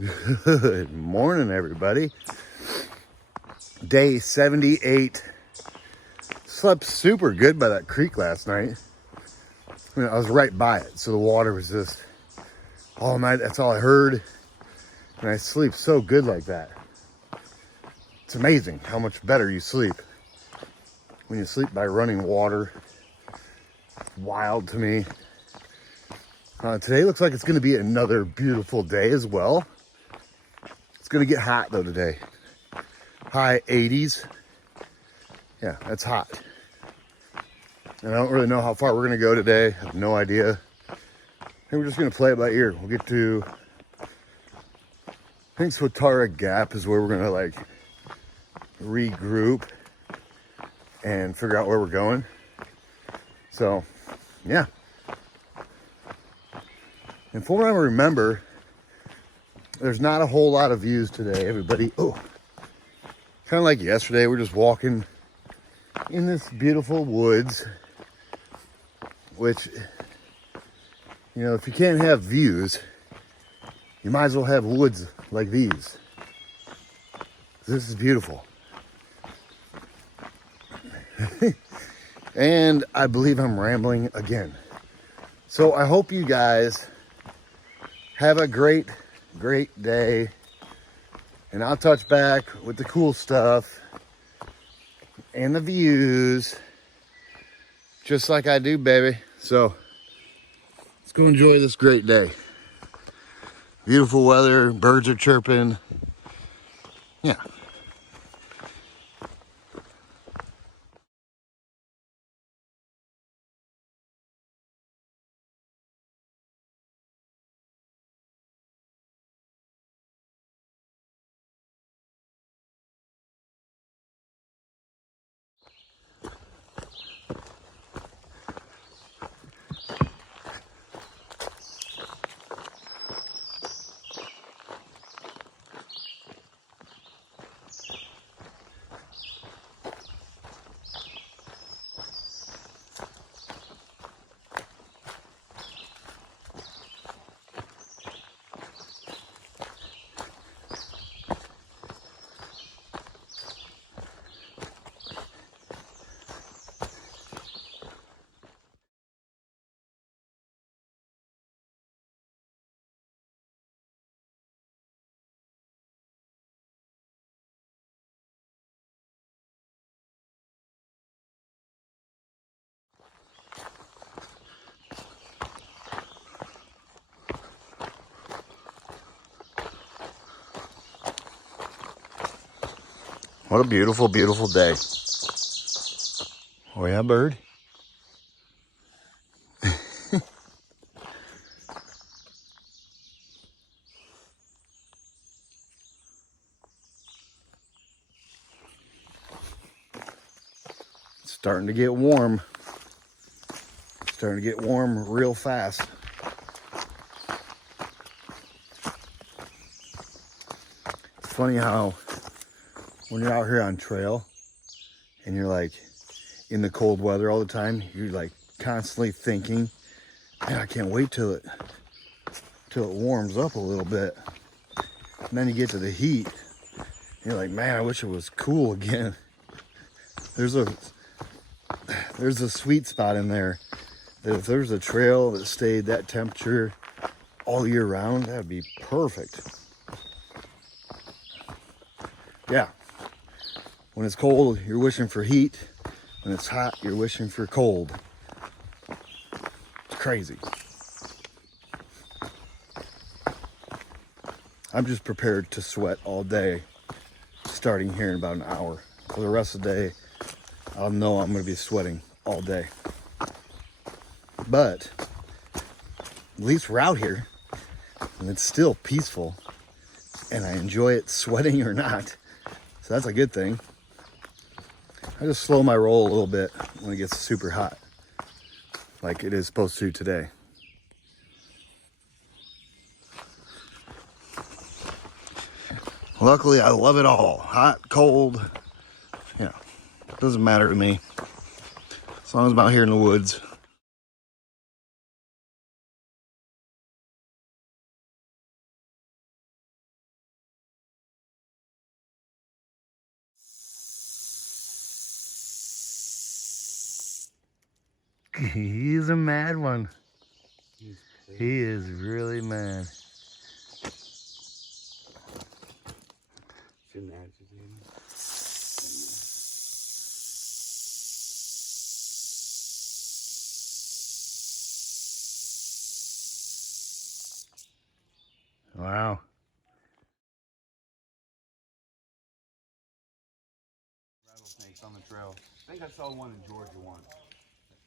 Good morning, everybody. Day 78. Slept super good by that creek last night. I was right by it, so the water was just all night. That's all I heard. And I sleep so good like that. It's amazing how much better you sleep when you sleep by running water. It's wild to me. Today looks like it's going to be another beautiful day as well. It's going to get hot though today. High 80s. Yeah, that's hot. And I don't really know how far we're going to go today. I have no idea. I think we're just going to play it by ear. We'll get to, I think Swatara Gap is where we're going to like regroup and figure out where we're going. So, yeah. And from what I remember, there's not a whole lot of views today, everybody. Oh, kind of like yesterday, we're just walking in this beautiful woods, which, you know, if you can't have views, you might as well have woods like these. This is beautiful. And I believe I'm rambling again. So I hope you guys have a great day. And I'll touch back with the cool stuff and the views, just like I do, baby. So let's go enjoy this great day. Beautiful weather, birds are chirping. Yeah. What a beautiful, beautiful day. Oh yeah, bird. It's starting to get warm. Starting to get warm real fast. It's funny how when you're out here on trail and you're like in the cold weather all the time, you're like constantly thinking, man, I can't wait till it warms up a little bit. And then you get to the heat, and you're like, man, I wish it was cool again. There's a sweet spot in there that if there's a trail that stayed that temperature all year round, that'd be perfect. Yeah. When it's cold, you're wishing for heat. When it's hot, you're wishing for cold. It's crazy. I'm just prepared to sweat all day, starting here in about an hour. For the rest of the day, I'll know I'm going to be sweating all day. But at least we're out here, and it's still peaceful, and I enjoy it sweating or not. So that's a good thing. I just slow my roll a little bit when it gets super hot, like it is supposed to today. Luckily, I love it all. Hot, cold, yeah, doesn't matter to me. As long as I'm out here in the woods. He's a mad one. He is really mad. Shouldn't agitate him. Wow. Rattlesnakes on the trail. I think I saw one in Georgia once.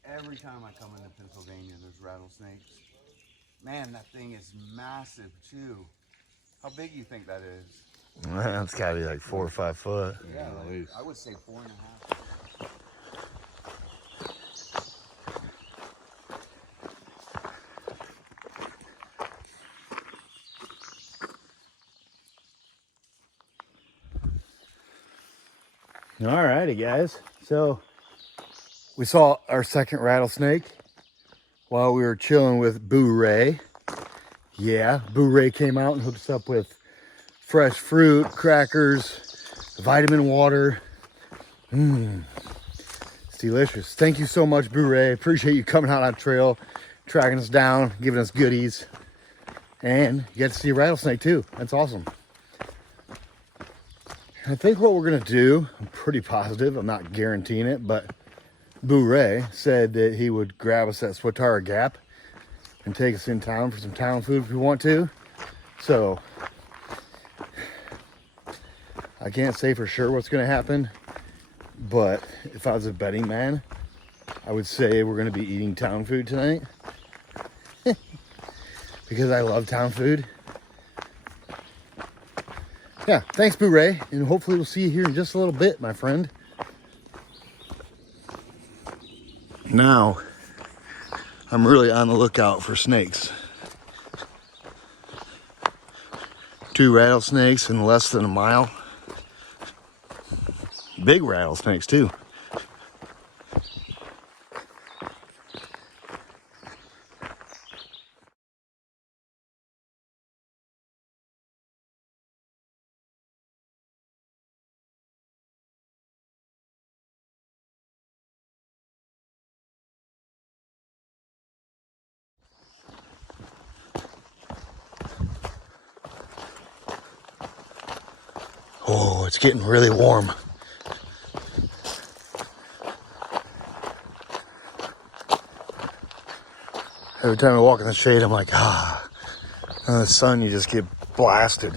Every time I come into Pennsylvania, there's rattlesnakes. Man, that thing is massive too. How big do you think that is? Man, it's gotta be like 4 or 5 foot. Yeah, like, I would say 4.5. Alrighty, guys. So we saw our second rattlesnake while we were chilling with Boo Ray. Yeah, Boo Ray came out and hooked us up with fresh fruit, crackers, vitamin water. It's delicious. Thank you so much, Boo Ray. Appreciate you coming out on trail, tracking us down, giving us goodies. And you get to see a rattlesnake too. That's awesome. I think what we're gonna do, I'm pretty positive, I'm not guaranteeing it, but Boo Ray said that he would grab us at Swatara Gap and take us in town for some town food if we want to. So I can't say for sure what's gonna happen, but if I was a betting man, I would say we're gonna be eating town food tonight because I love town food. Yeah, thanks, Boo Ray, and hopefully we'll see you here in just a little bit, my friend. Now, I'm really on the lookout for snakes. 2 rattlesnakes in less than a mile. Big rattlesnakes, too. Oh, it's getting really warm. Every time I walk in the shade, I'm like, ah. In the sun, you just get blasted.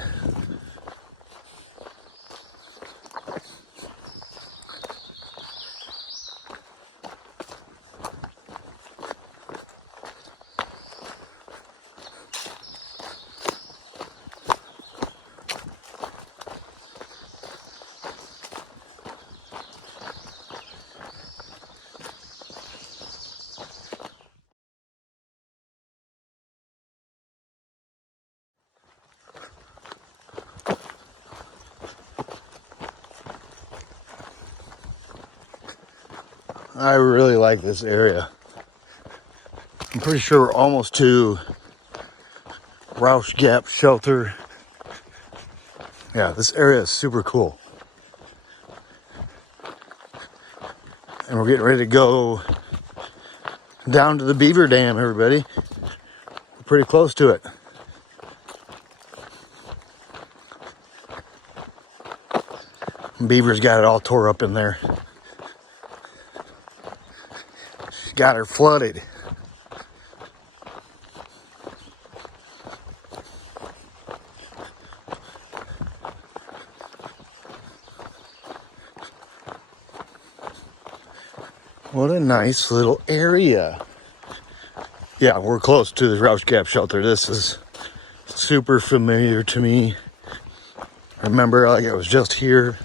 I really like this area. I'm pretty sure we're almost to Roush Gap Shelter. Yeah, this area is super cool. And we're getting ready to go down to the Beaver Dam, everybody. We're pretty close to it. Beaver's got it all tore up in there. She got her flooded. What a nice little area. Yeah, we're close to the Roush Gap Shelter. This is super familiar to me. I remember like I was just here.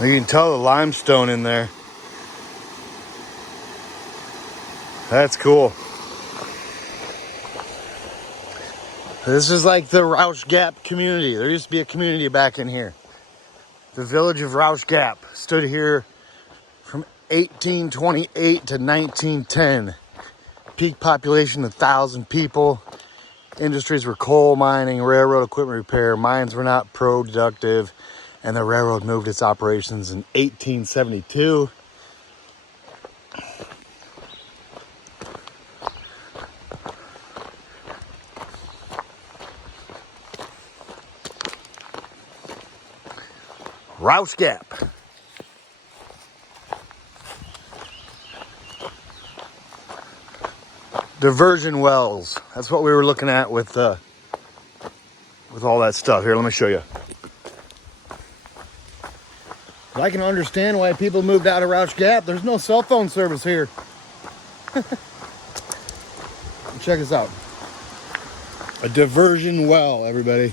You can tell the limestone in there. That's cool. This is like the Roush Gap community. There used to be a community back in here. The village of Roush Gap stood here from 1828 to 1910. Peak population 1,000 people. Industries were coal mining, railroad equipment repair. Mines were not productive, and the railroad moved its operations in 1872. Roush Gap. Diversion wells. That's what we were looking at with all that stuff. Here, let me show you. I can understand why people moved out of Roush Gap. There's no cell phone service here. Check this out. A diversion well, everybody.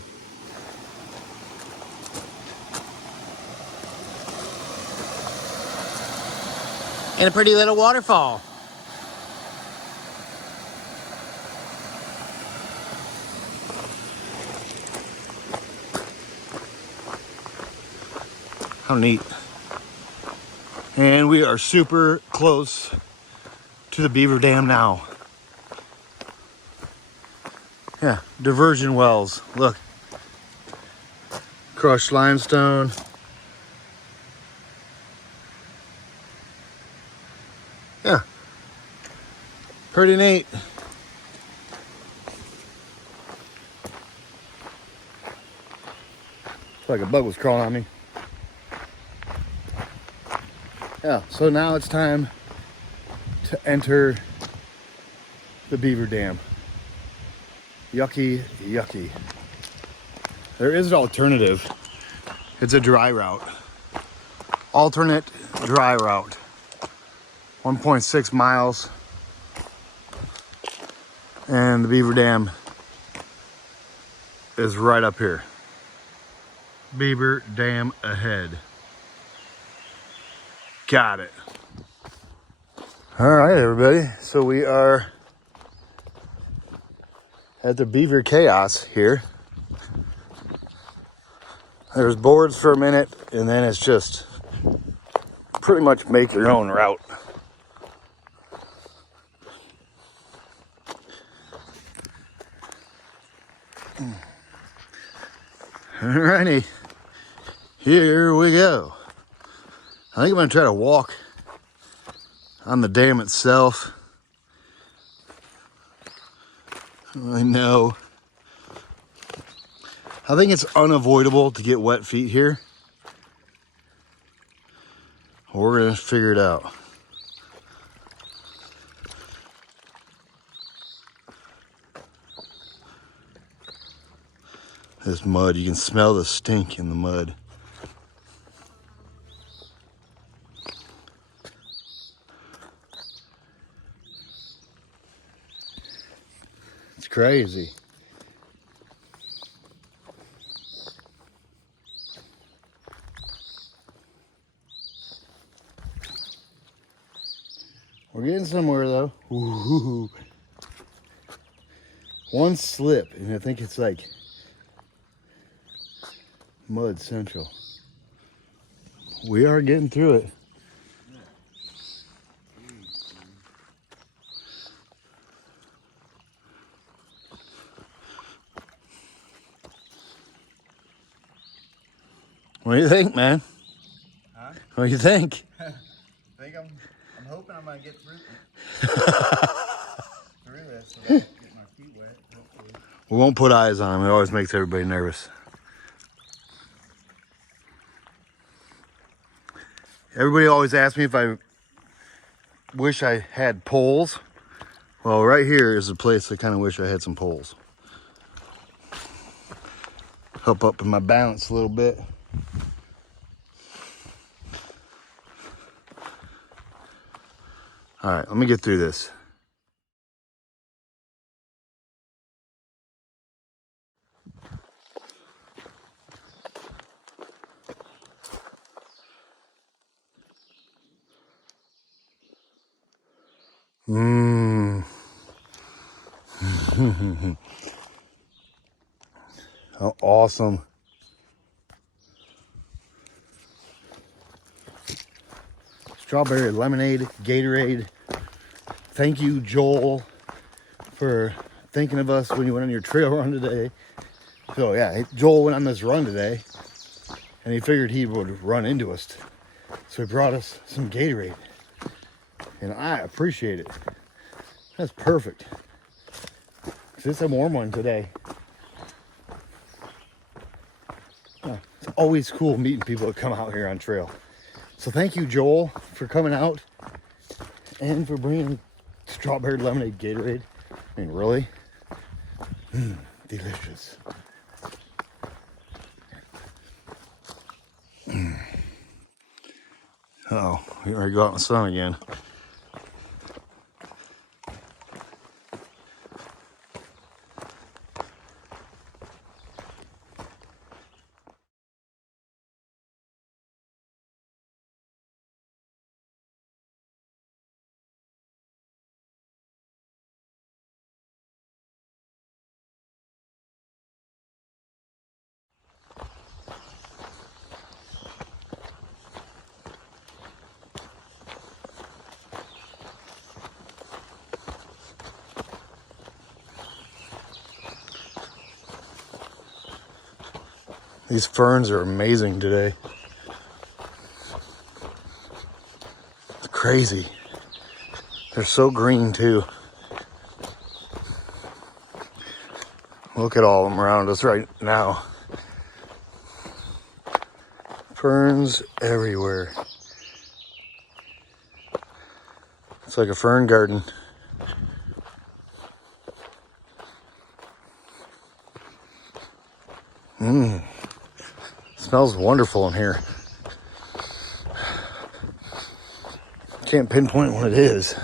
And a pretty little waterfall. How neat. And we are super close to the Beaver Dam now. Yeah, diversion wells. Look. Crushed limestone. Yeah. Pretty neat. It's like a bug was crawling on me. Yeah, so now it's time to enter the Beaver Dam. Yucky, yucky. There is an alternative. It's a dry route. Alternate dry route. 1.6 miles. And the Beaver Dam is right up here. Beaver Dam ahead. Got it. All right, everybody. So we are at the Beaver Chaos here. There's boards for a minute, and then it's just pretty much make your own route. Alrighty, here we go. I think I'm gonna try to walk on the dam itself. I know. I think it's unavoidable to get wet feet here. We're gonna figure it out. This mud, you can smell the stink in the mud. It's crazy. We're getting somewhere though. Ooh. One slip, and I think it's like mud central. We are getting through it. What do you think, man? Huh? What do you think? I'm hoping I'm gonna get through this so I don't get my feet wet, hopefully. We won't put eyes on them. It always makes everybody nervous. Everybody always asks me if I wish I had poles. Well, right here is a place I kind of wish I had some poles. Help up in my balance a little bit. All right, let me get through this. Oh, awesome. Strawberry lemonade, Gatorade. Thank you, Joel, for thinking of us when you went on your trail run today. So yeah, Joel went on this run today, and he figured he would run into us. So he brought us some Gatorade, and I appreciate it. That's perfect. It's a warm one today. It's always cool meeting people that come out here on trail. So thank you, Joel, for coming out and for bringing strawberry lemonade Gatorade. I mean, really? Delicious. Uh-oh, we already go out in the sun again. These ferns are amazing today. It's crazy. They're so green too. Look at all of them around us right now. Ferns everywhere. It's like a fern garden. Smells wonderful in here. Can't pinpoint what it is.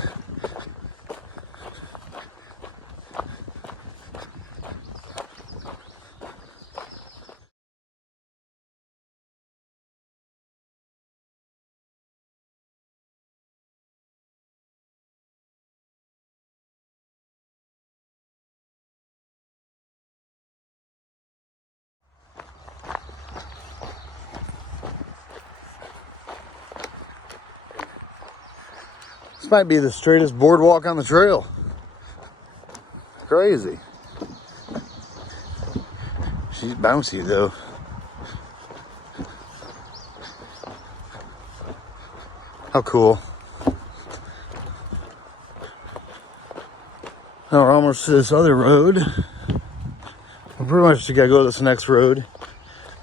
This might be the straightest boardwalk on the trail. Crazy. She's bouncy though. How cool. Now we're almost to this other road. We pretty much just gotta go this next road and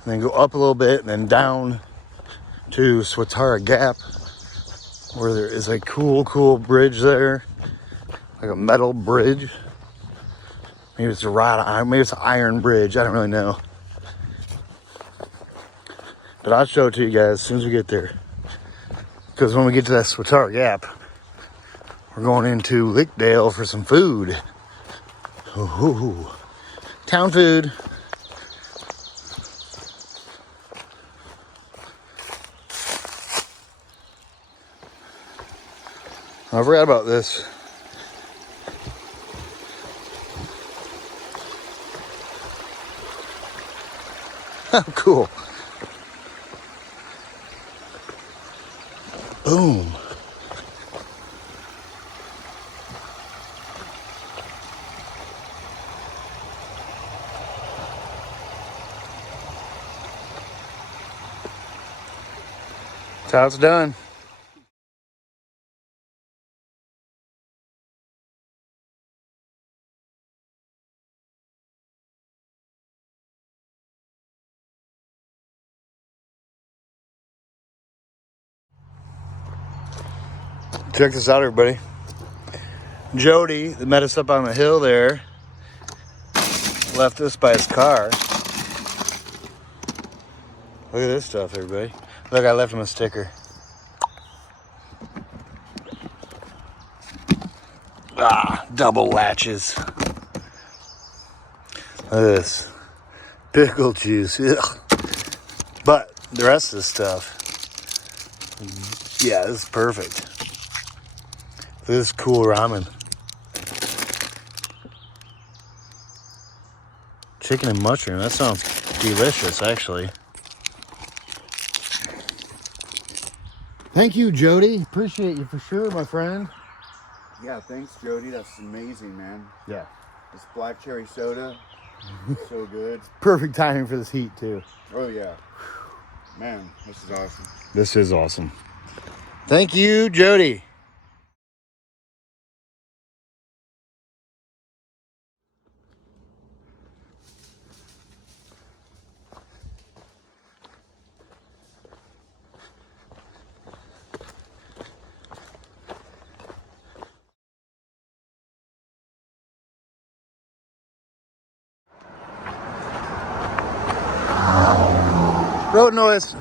then go up a little bit and then down to Swatara Gap, where there is a cool bridge there, like a metal bridge. Maybe it's a rod iron, maybe it's an iron bridge. I don't really know, but I'll show it to you guys as soon as we get there. Because when we get to that Swatara Gap, we're going into Lickdale for some food. Ooh, town food. I forgot about this. How cool. Boom. That's how it's done. Check this out, everybody. Jody, that met us up on the hill there, left this by his car. Look at this stuff, everybody. Look, I left him a sticker. Ah, double latches. Look at this. Pickle juice. Ugh. But the rest of the stuff, yeah, this is perfect. This is cool ramen. Chicken and mushroom. That sounds delicious, actually. Thank you, Jody. Appreciate you for sure, my friend. Yeah, thanks, Jody. That's amazing, man. Yeah. This black cherry soda, so good. Perfect timing for this heat, too. Oh, yeah. Man, this is awesome. This is awesome. Thank you, Jody. Road noise.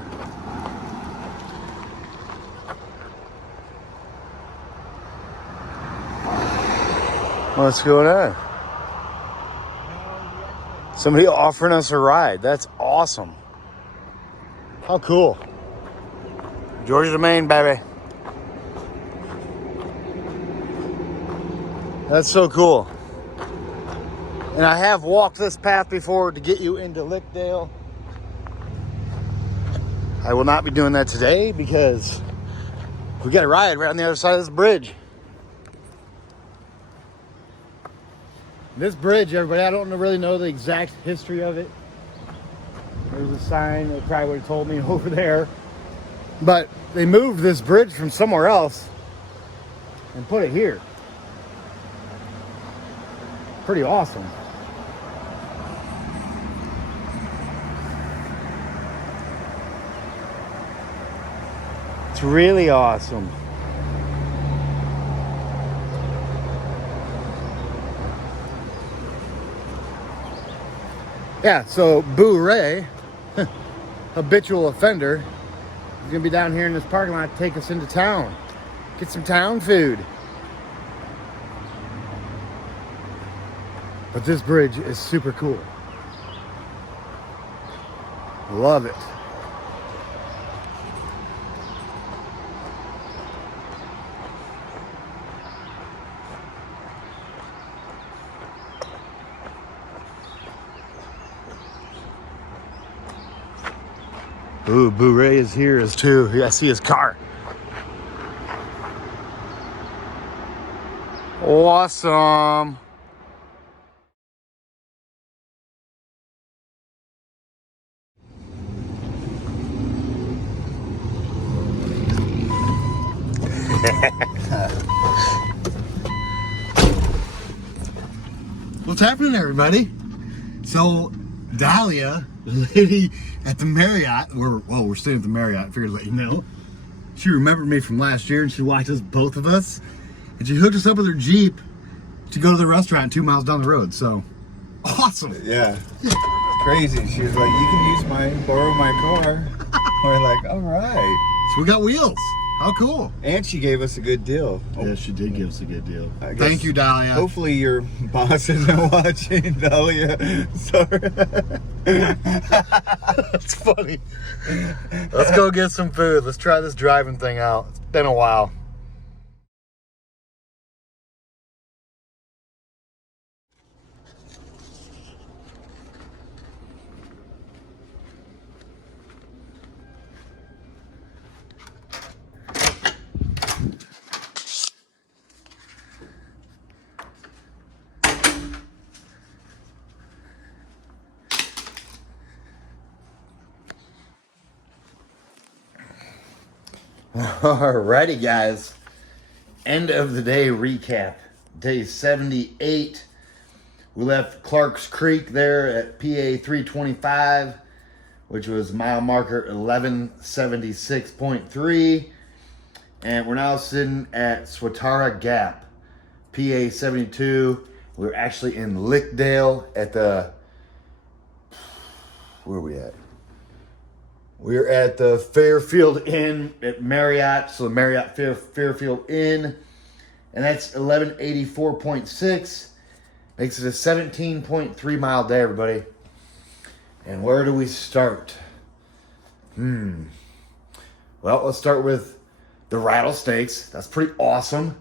What's going on? Somebody offering us a ride. That's awesome. How cool. Georgia Maine, baby. That's so cool. And I have walked this path before to get you into Lickdale. I will not be doing that today because we got a ride right on the other side of this bridge. This bridge, everybody, I don't really know the exact history of it. There's a sign that probably would have told me over there. But they moved this bridge from somewhere else and put it here. Pretty awesome. It's really awesome. Yeah, so Boo Ray, habitual offender, is gonna be down here in this parking lot to take us into town. Get some town food. But this bridge is super cool. Love it. Ooh, Boo Ray is here as too. I see his car. Awesome. What's happening, everybody? So, Dahlia, the lady at the Marriott, we're staying at the Marriott, I figured to let you know. She remembered me from last year and she watched us, both of us, and she hooked us up with her Jeep to go to the restaurant 2 miles down the road. So, awesome. Yeah. Crazy. She was like, you can use mine, borrow my car. We're like, all right. So we got wheels. How cool. And she gave us a good deal. Yeah, she did give us a good deal. Thank you, Dahlia. Hopefully your boss isn't watching, Dahlia. Sorry. That's funny. Let's go get some food. Let's try this driving thing out. It's been a while. Alrighty, guys. End of the day recap. Day 78. We left Clark's Creek there at PA 325, which was mile marker 1176.3. And we're now sitting at Swatara Gap, PA 72. We're actually in Lickdale at the... Where are we at? We're at the Fairfield Inn at Marriott, so the Marriott Fairfield Inn, and that's 1184.6, makes it a 17.3 mile day, everybody. And where do we start? Well, let's start with the rattlesnakes. That's pretty awesome.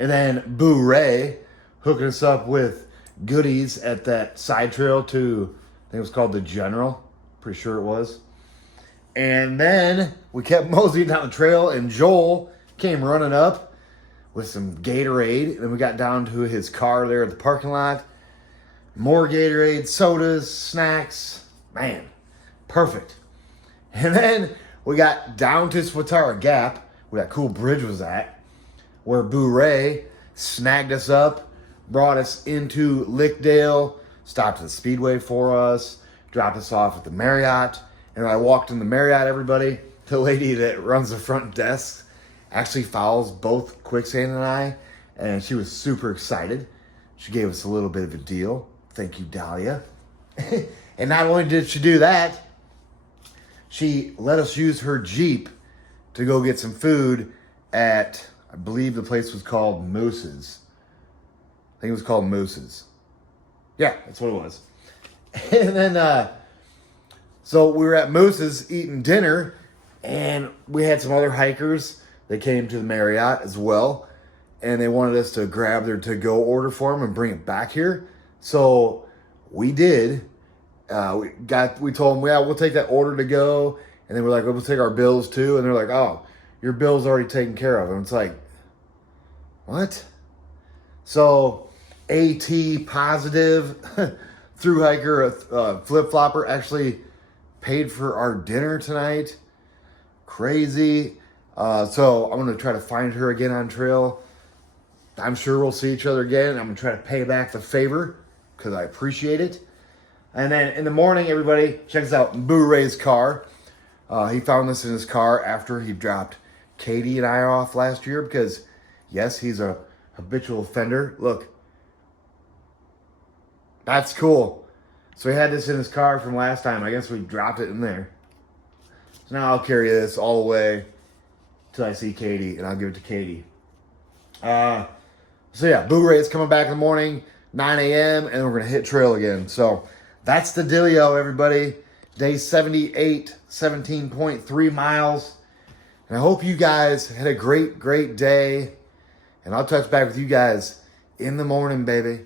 And then Boo Ray hooking us up with goodies at that side trail to think it was called the General. Pretty sure it was. And then we kept moseying down the trail, and Joel came running up with some Gatorade. And then we got down to his car there at the parking lot. More Gatorade, sodas, snacks. Man, perfect. And then we got down to Swatara Gap, where that cool bridge was at, where Boo Ray snagged us up, brought us into Lickdale, stopped at the Speedway for us, dropped us off at the Marriott. And I walked in the Marriott, everybody. The lady that runs the front desk actually follows both Quicksand and I, and she was super excited. She gave us a little bit of a deal. Thank you, Dahlia. And not only did she do that, she let us use her Jeep to go get some food at, I believe the place was called Moose's. I think it was called Moose's. Yeah, that's what it was. And then, so we were at Moose's eating dinner, and we had some other hikers that came to the Marriott as well, and they wanted us to grab their to-go order for them and bring it back here. So we did. We told them, yeah, we'll take that order to go, and then we're like, we'll take our bills too, and they're like, oh, your bill's already taken care of. And it's like, what? So AT positive through hiker, flip flopper actually paid for our dinner tonight. Crazy. So I'm going to try to find her again on trail. I'm sure we'll see each other again. I'm going to try to pay back the favor because I appreciate it. And then in the morning, everybody, check this out. Boo Ray's car. He found this in his car after he dropped Katie and I off last year because, yes, he's a habitual offender. Look. That's cool. So he had this in his car from last time. I guess we dropped it in there. So now I'll carry this all the way till I see Katie, and I'll give it to Katie. So yeah, Boo Ray is coming back in the morning, 9 a.m., and we're going to hit trail again. So that's the dealio, everybody. Day 78, 17.3 miles. And I hope you guys had a great, great day. And I'll touch back with you guys in the morning, baby.